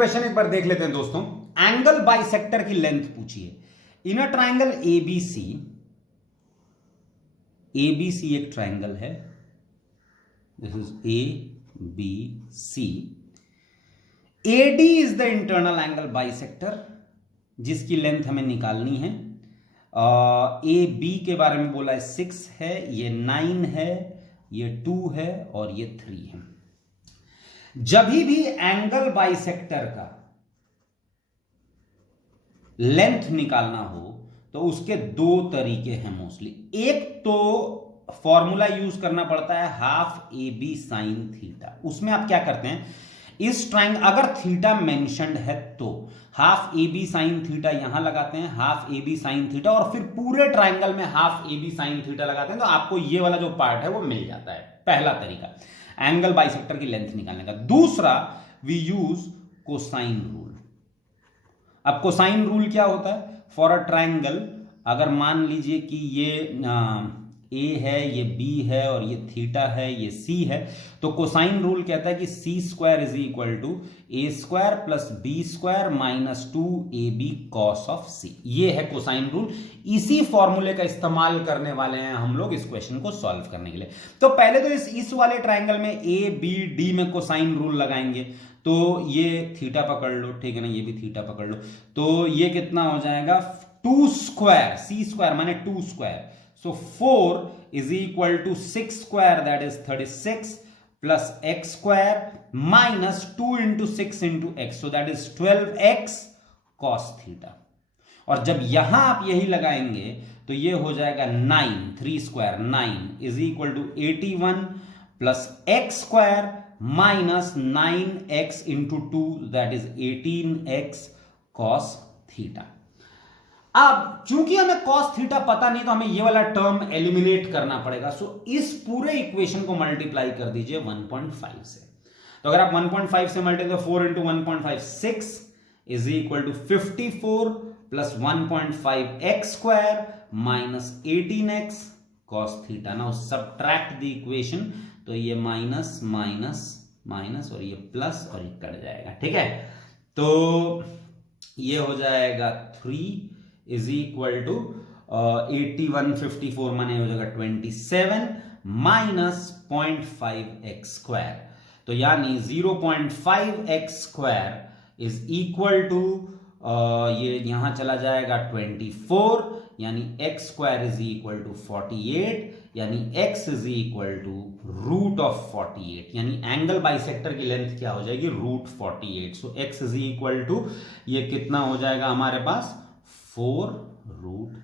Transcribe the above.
Question एक बार देख लेते हैं दोस्तों। एंगल बाइसेक्टर की लेंथ पूछिए। In a triangle ABC, ABC एक ट्राइंगल है, this is A B C. AD is the internal angle bisector जिसकी लेंथ हमें निकालनी है। ए बी के बारे में बोला है 6 है, ये 9 है, ये 2 है और ये 3 है। जब भी एंगल बाइसेक्टर का लेंथ निकालना हो तो उसके दो तरीके हैं मोस्टली। एक तो फॉर्मूला यूज करना पड़ता है half A B sine theta. उसमें आप क्या करते हैं, इस ट्राइंगल अगर थीटा मेंशन्ड है तो half A B sine theta यहां लगाते हैं, half A B sine theta, और फिर पूरे ट्राइंगल में half A B sine theta लगाते हैं, तो आपको ये वाला जो पार्ट है वो मिल जाता है। पहला तरीका एंगल बाइसेक्टर की लेंथ निकालने का। दूसरा वी यूज कोसाइन रूल। अब कोसाइन रूल क्या होता है, फॉर अ ट्राइंगल अगर मान लीजिए कि ये ए है, ये बी है और ये थीटा है, ये सी है, तो कोसाइन रूल कहता है कि C square is equal to A square plus B square minus 2ab cos of C. ये है कोसाइन रूल। इसी फॉर्मूले का इस्तेमाल करने वाले हैं हम लोग इस क्वेश्चन को सॉल्व करने के लिए। तो पहले तो इस वाले ट्राइंगल में ए बी डी में कोसाइन रूल लगाएंगे। तो ये थीटा पकड़ लो, ठीक है ना, ये भी थीटा पकड़ लो, तो ये कितना हो जाएगा 2 स्क्वायर, सी स्क्वायर माने 2 square, so 4 is equal to 6 square, that is 36, plus x square minus 2 into 6 into x, so that is 12x cos theta। और जब यहां आप यही लगाएंगे तो ये हो जाएगा 9, 3 square 9 is equal to 81 plus x square minus 9x into 2, that is 18x cos theta। अब चूंकि हमें cos थीटा पता नहीं तो हमें ये वाला टर्म एलिमिनेट करना पड़ेगा। सो इस पूरे इक्वेशन को मल्टीप्लाई कर दीजिए 1.5 से। तो अगर आप 1.5 से मल्टीप्लाई, तो 4 into 1.5 6 is equal to 54 plus 1.5 x square minus 18x cos theta. Now subtract the equation, तो ये माइनस माइनस माइनस और ये प्लस और ये कट जाएगा, ठीक है। तो ये हो जाएगा 3 इज इक्वल टू 81 54 माने हो जाएगा 27 माइनस 0.5 एक्स स्क्वायर, तो यानी 0.5 x square is equal to ये यहां चला जाएगा 24, यानी x square is equal to 48, यानी x is equal to root of 48, यानी एंगल बाइसेक्टर की लेंथ क्या हो जाएगी, root 48। So x is equal to ये कितना हो जाएगा हमारे पास 4 रूट